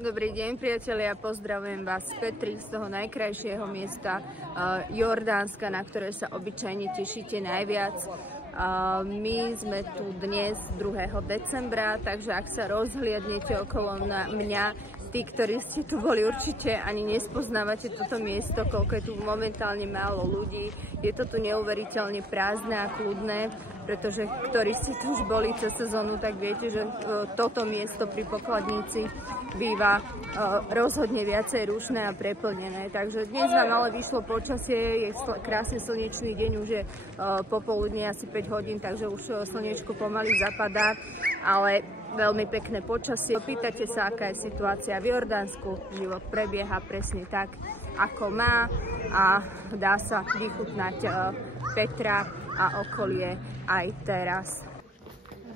Dobrý deň, priatelia, pozdravujem vás z Petry, z toho najkrajšieho miesta Jordánska, na ktoré sa obyčajne tešíte najviac. My sme tu dnes 2. decembra, takže ak sa rozhliadnete okolo mňa, tí, ktorí ste tu boli, určite ani nespoznávate toto miesto, koľko je tu momentálne málo ľudí. Je to tu neuveriteľne prázdne a kľudné, pretože ktorí ste tu už boli cez sezónu, tak viete, že toto miesto pri pokladnici býva rozhodne viacej rušné a preplnené. Takže dnes vám ale vyšlo počasie, je krásne slnečný deň, už je popoludne asi 5 hodín, takže už slnečko pomaly zapadá, ale veľmi pekné počasie. Pýtate sa, aká je situácia v Jordánsku. Život prebieha presne tak, ako má a dá sa vychutnať Petra a okolie aj teraz.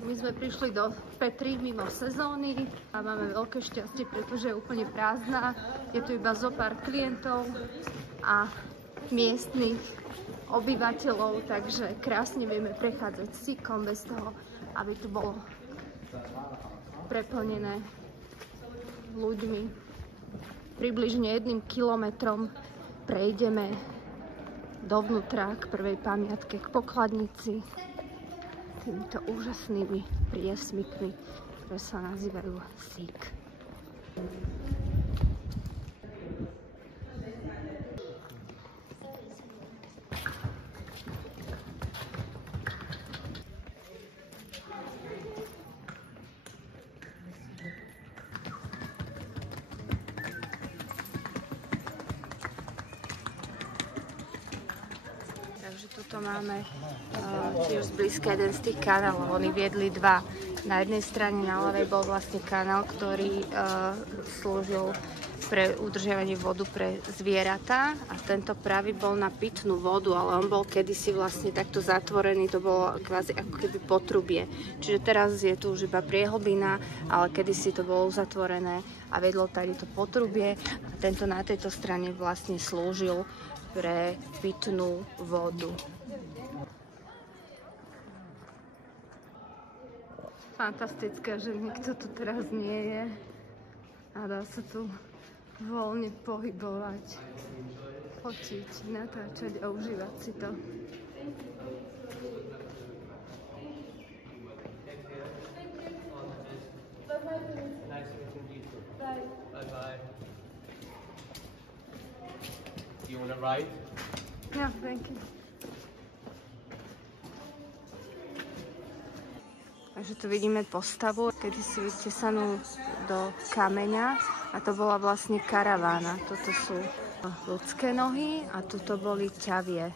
My sme prišli do Petry mimo sezóny a máme veľké šťastie, pretože je úplne prázdna. Je tu iba zo pár klientov a miestnych obyvateľov, takže krásne vieme prechádzať síkom bez toho, aby tu bolo preplnené ľuďmi. Približne 1 kilometrom prejdeme dovnútra k prvej pamiatke, k pokladnici, týmito úžasnými priesmykmi, ktoré sa nazývajú sík. Takže tuto máme tiež zblízka jeden z tých kanálov. Oni viedli dva. Na jednej strane na ľavej bol vlastne kanál, ktorý slúžil pre udržiavanie vodu pre zvieratá a tento pravý bol na pitnú vodu, ale on bol kedysi vlastne takto zatvorený, to bolo kvázi ako keby potrubie. Čiže teraz je tu už iba priehlbina, ale kedysi to bolo uzatvorené a vedlo tady to potrubie a tento na tejto strane vlastne slúžil pre pitnú vodu. Fantastické, že nikto tu teraz nie je a dá sa tu voľne pohybovať, fotiť, natáčať a užívať si to. You want to ride? Yeah, thank you. Takže tu vidíme postavu, kedy si vytesanú do kameňa a to bola vlastne karavána. Toto sú ľudské nohy a tuto boli ťavie.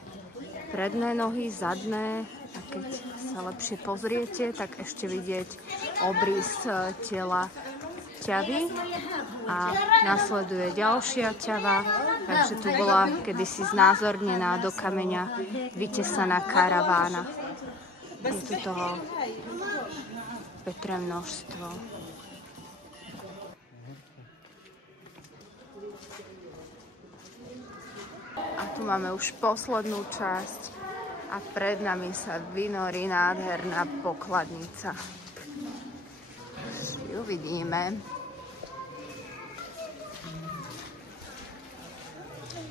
Predné nohy, zadné a keď sa lepšie pozriete, tak ešte vidieť obrys tela ťavy a nasleduje ďalšia ťava, takže tu bola kedysi znázornená do kameňa vytesaná karavána. Je tu toho Petre množstvo. A tu máme už poslednú časť a pred nami sa vynorí nádherná pokladnica. Ju vidíme.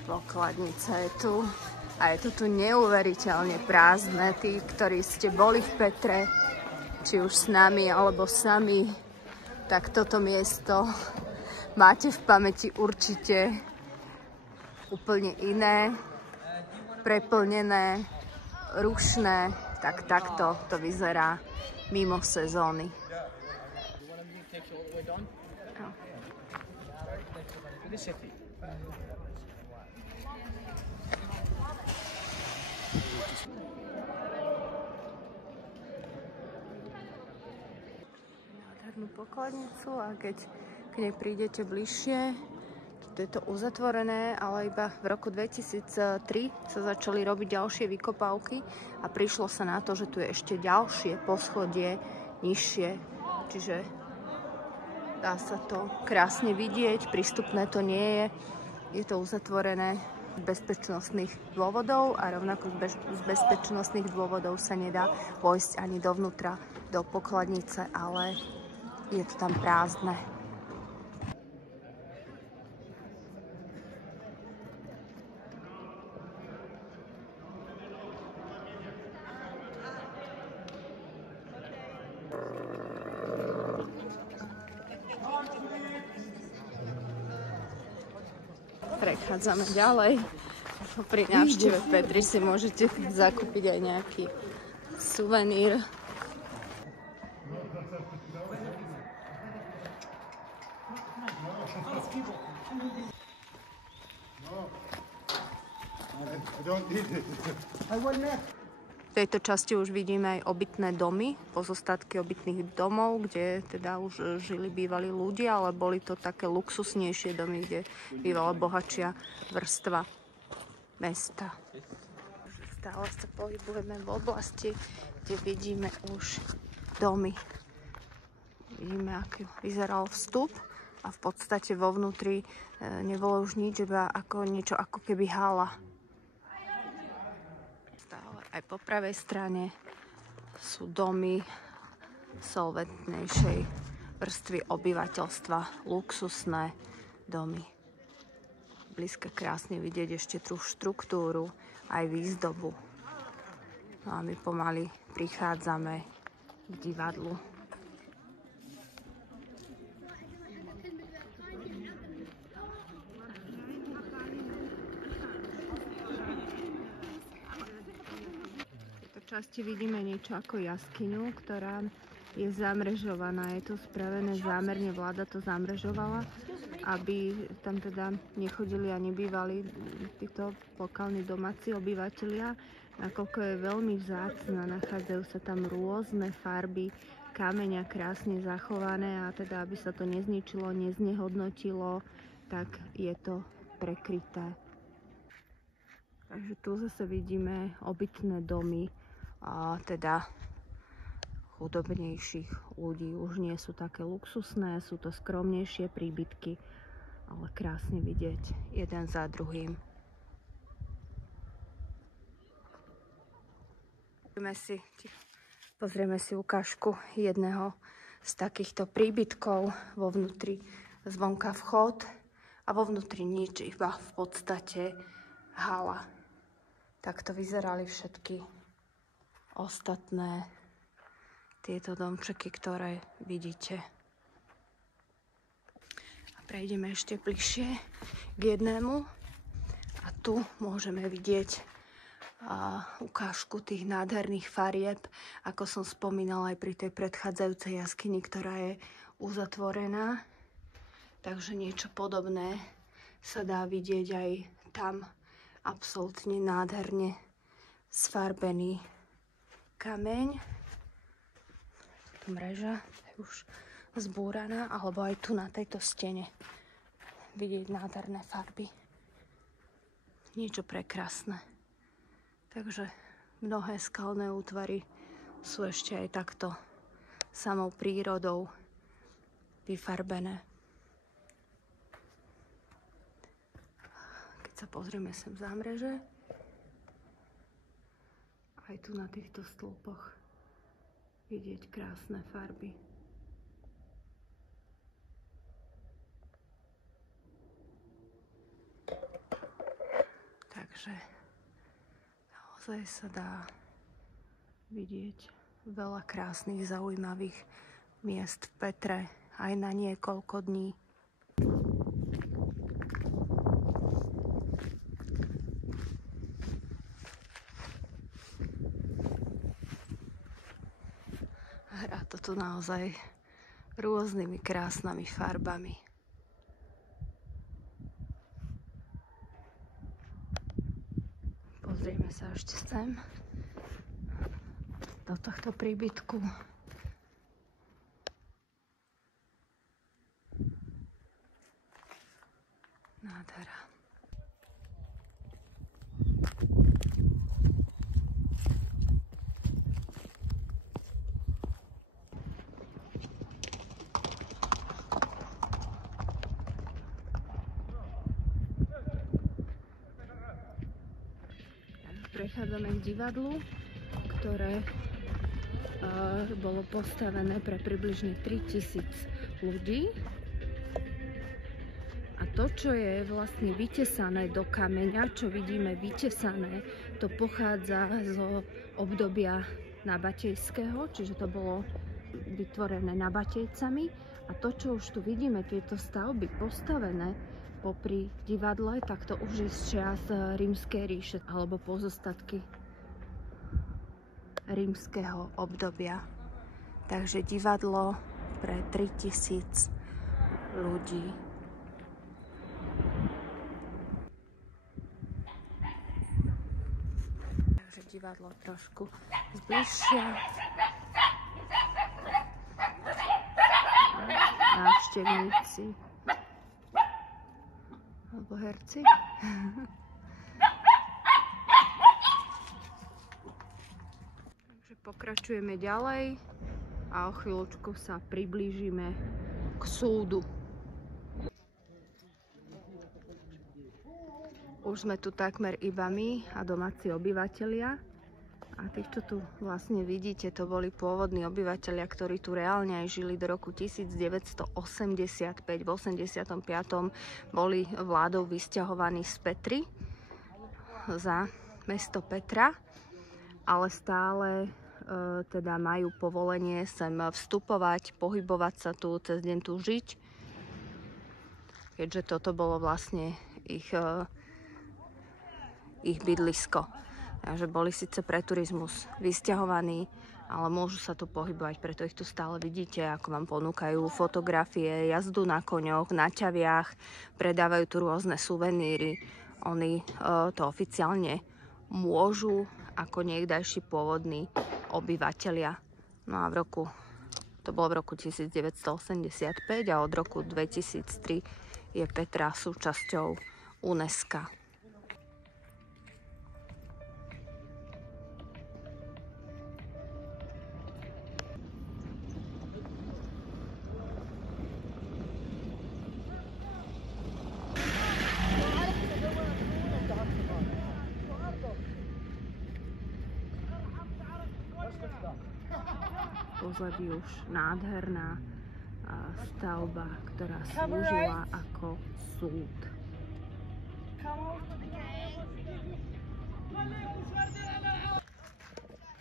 Pokladnica je tu a je tu neuveriteľne prázdne. Tí, ktorí ste boli v Petre, či už s nami alebo sami, tak toto miesto máte v pamäti určite úplne iné, preplnené, rušné, tak takto to vyzerá mimo sezóny. Nádhernú pokladnicu a keď k nej prídete bližšie, je to uzatvorené, ale iba v roku 2003 sa začali robiť ďalšie vykopávky a prišlo sa na to, že tu je ešte ďalšie poschodie nižšie, čiže dá sa to krásne vidieť, prístupné to nie je, je to uzatvorené z bezpečnostných dôvodov a rovnako z bezpečnostných dôvodov sa nedá vojsť ani dovnútra do pokladnice, ale je to tam prázdne. prechádzame ďalej. Pri návšteve Petry si môžete zakúpiť aj nejaký suvenír. V tejto časti už vidíme aj obytné domy, pozostatky obytných domov, kde teda už žili bývalí ľudia, ale boli to také luxusnejšie domy, kde bývala bohatšia vrstva mesta. Stále sa pohybujeme v oblasti, kde vidíme už domy. Vidíme, aký vyzeral vstup a v podstate vo vnútri nebolo už nič, iba ako niečo ako keby hala. Aj po pravej strane sú domy solventnejšej vrstvy obyvateľstva, luxusné domy. Blízko krásne vidieť ešte tú štruktúru, aj výzdobu. No a my pomaly prichádzame k divadlu. V časti vidíme niečo ako jaskyňu, ktorá je zamrežovaná. Je to spravené zámerne, vláda to zamrežovala, aby tam teda nechodili a nebývali títo lokálni domáci obyvatelia, nakoľko je veľmi vzácna. Nachádzajú sa tam rôzne farby kameňa krásne zachované a teda aby sa to nezničilo, neznehodnotilo, tak je to prekryté. Takže tu zase vidíme obytné domy a teda chudobnejších ľudí. Už nie sú také luxusné, sú to skromnejšie príbytky, ale krásne vidieť jeden za druhým. Pozrieme si ukážku jedného z takýchto príbytkov. Vo vnútri zvonka vchod a vo vnútri nič, iba v podstate hala. Takto vyzerali všetky ostatné tieto domčeky, ktoré vidíte. A prejdeme ešte bližšie k jednému. A tu môžeme vidieť ukážku tých nádherných farieb, ako som spomínala aj pri tej predchádzajúcej jaskyni, ktorá je uzatvorená. Takže niečo podobné sa dá vidieť aj tam. Absolútne nádherne sfarbený kameň. Tu mreža je už zbúraná, alebo aj tu na tejto stene vidieť nádherné farby. Niečo prekrásne. Takže mnohé skalné útvary sú ešte aj takto samou prírodou vyfarbené. Keď sa pozrieme sem za mreže, aj tu na týchto stĺpoch vidieť krásne farby. Takže naozaj sa dá vidieť veľa krásnych, zaujímavých miest v Petre aj na niekoľko dní. Hrá to tu naozaj rôznymi krásnymi farbami. Pozrieme sa ešte sem do tohto príbytku. Nádhera. Prechádzame k divadlu, ktoré bolo postavené pre približne 3000 ľudí. A to, čo je vlastne vytesané do kameňa, čo vidíme vytesané, to pochádza zo obdobia nabatejského, čiže to bolo vytvorené nabatejcami. A to, čo už tu vidíme, tieto stavby postavené popri divadle, tak to už je z čias Rímskej ríše alebo pozostatky rímskeho obdobia. Takže divadlo pre 3000 ľudí. Takže divadlo trošku zbližšia. Návštevníci alebo herci. Takže pokračujeme ďalej a o chvíľočku sa priblížime k súdu. Už sme tu takmer iba my a domáci obyvatelia. A tých, čo tu vlastne vidíte, to boli pôvodní obyvatelia, ktorí tu reálne aj žili do roku 1985. V 85. boli vládou vysťahovaní z Petry za mesto Petra, ale stále teda majú povolenie sem vstupovať, pohybovať sa tu, cez deň tu žiť, keďže toto bolo vlastne ich bydlisko. Takže boli síce pre turizmus vysťahovaní, ale môžu sa tu pohybovať, preto ich tu stále vidíte, ako vám ponúkajú fotografie, jazdu na koňoch, na ťaviach, predávajú tu rôzne suveníry. Oni to oficiálne môžu ako niekdajší pôvodní obyvatelia. No a to bolo v roku 1985 a od roku 2003 je Petra súčasťou UNESCO. Pozadí už nádherná stavba, ktorá slúžila ako súd.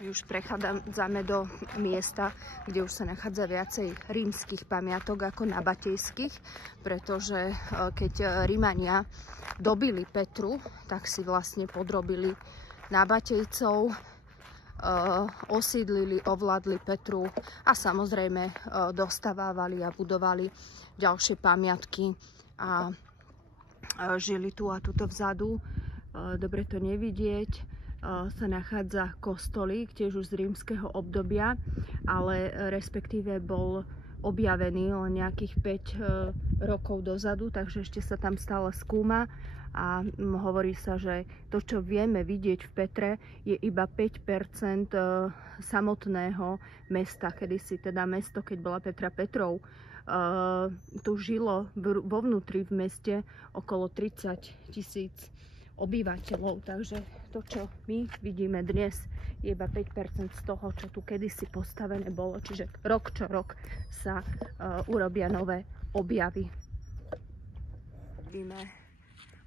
Už prechádzame do miesta, kde už sa nachádza viacej rímskych pamiatok ako nabatejských, pretože keď Rímania dobili Petru, tak si vlastne podrobili nabatejcov, osídlili, ovládli Petru a samozrejme dostavávali a budovali ďalšie pamiatky a žili tu a tuto vzadu. Dobre to nevidieť, sa nachádza kostolík, tiež už z rímskeho obdobia, ale respektíve bol objavený len nejakých 5 rokov dozadu, takže ešte sa tam stále skúma. A hovorí sa, že to, čo vieme vidieť v Petre, je iba 5% samotného mesta. Kedysi teda mesto, keď bola Petra Petrov, tu žilo vo vnútri v meste okolo 30 000 obyvateľov. Takže to, čo my vidíme dnes, je iba 5% z toho, čo tu kedysi postavené bolo. Čiže rok čo rok sa urobia nové objavy. Vidíme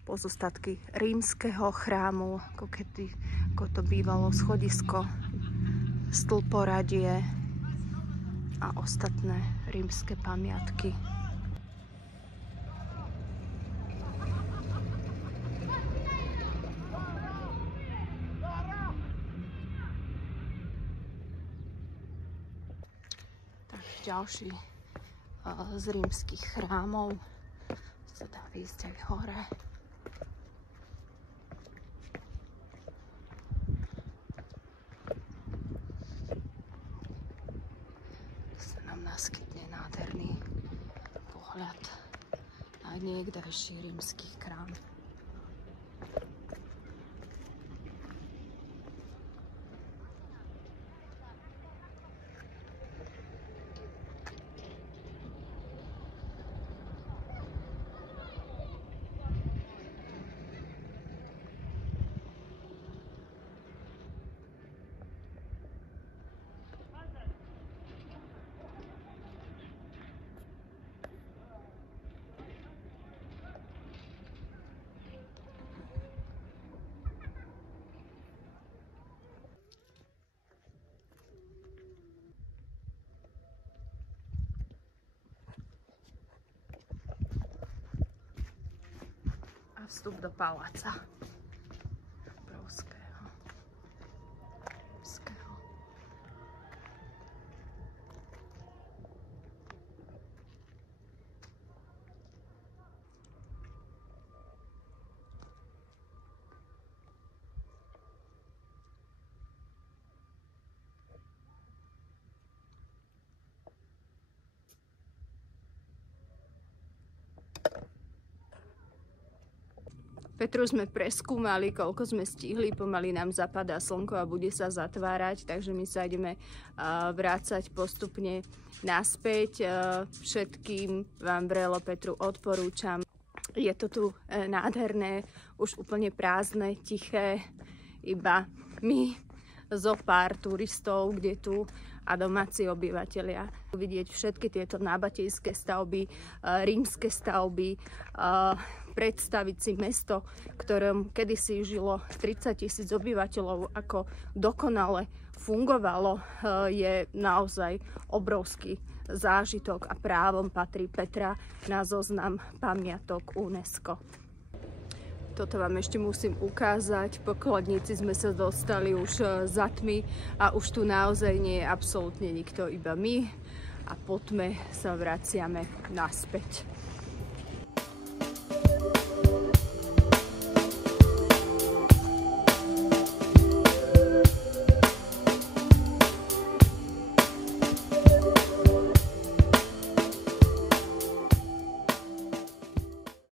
pozostatky rímskeho chrámu, ako to bývalo schodisko, stĺporadie a ostatné rímske pamiatky. Tak ďalší z rímskych chrámov sa dá výjsť aj hore. Naskytne nádherný pohľad na niekdajší rímsky chrám. vstup do paláca. Obrovského. Petru sme preskúmali, koľko sme stihli, pomaly nám zapadá slnko a bude sa zatvárať, takže my sa ideme vrácať postupne naspäť. Všetkým vám vrelo Petru odporúčam. Je to tu nádherné, už úplne prázdne, tiché, iba my, zo pár turistov, kde tu a domáci obyvatelia. Vidieť všetky tieto nábatejské stavby, rímske stavby, predstaviť si mesto, ktorom kedysi žilo 30 000 obyvateľov, ako dokonale fungovalo, je naozaj obrovský zážitok a právom patrí Petra na zoznam pamiatok UNESCO. Toto vám ešte musím ukázať. Po Kladnici sme sa dostali už za tmy a už tu naozaj nie je absolútne nikto, iba my. A po tme sa vraciame naspäť.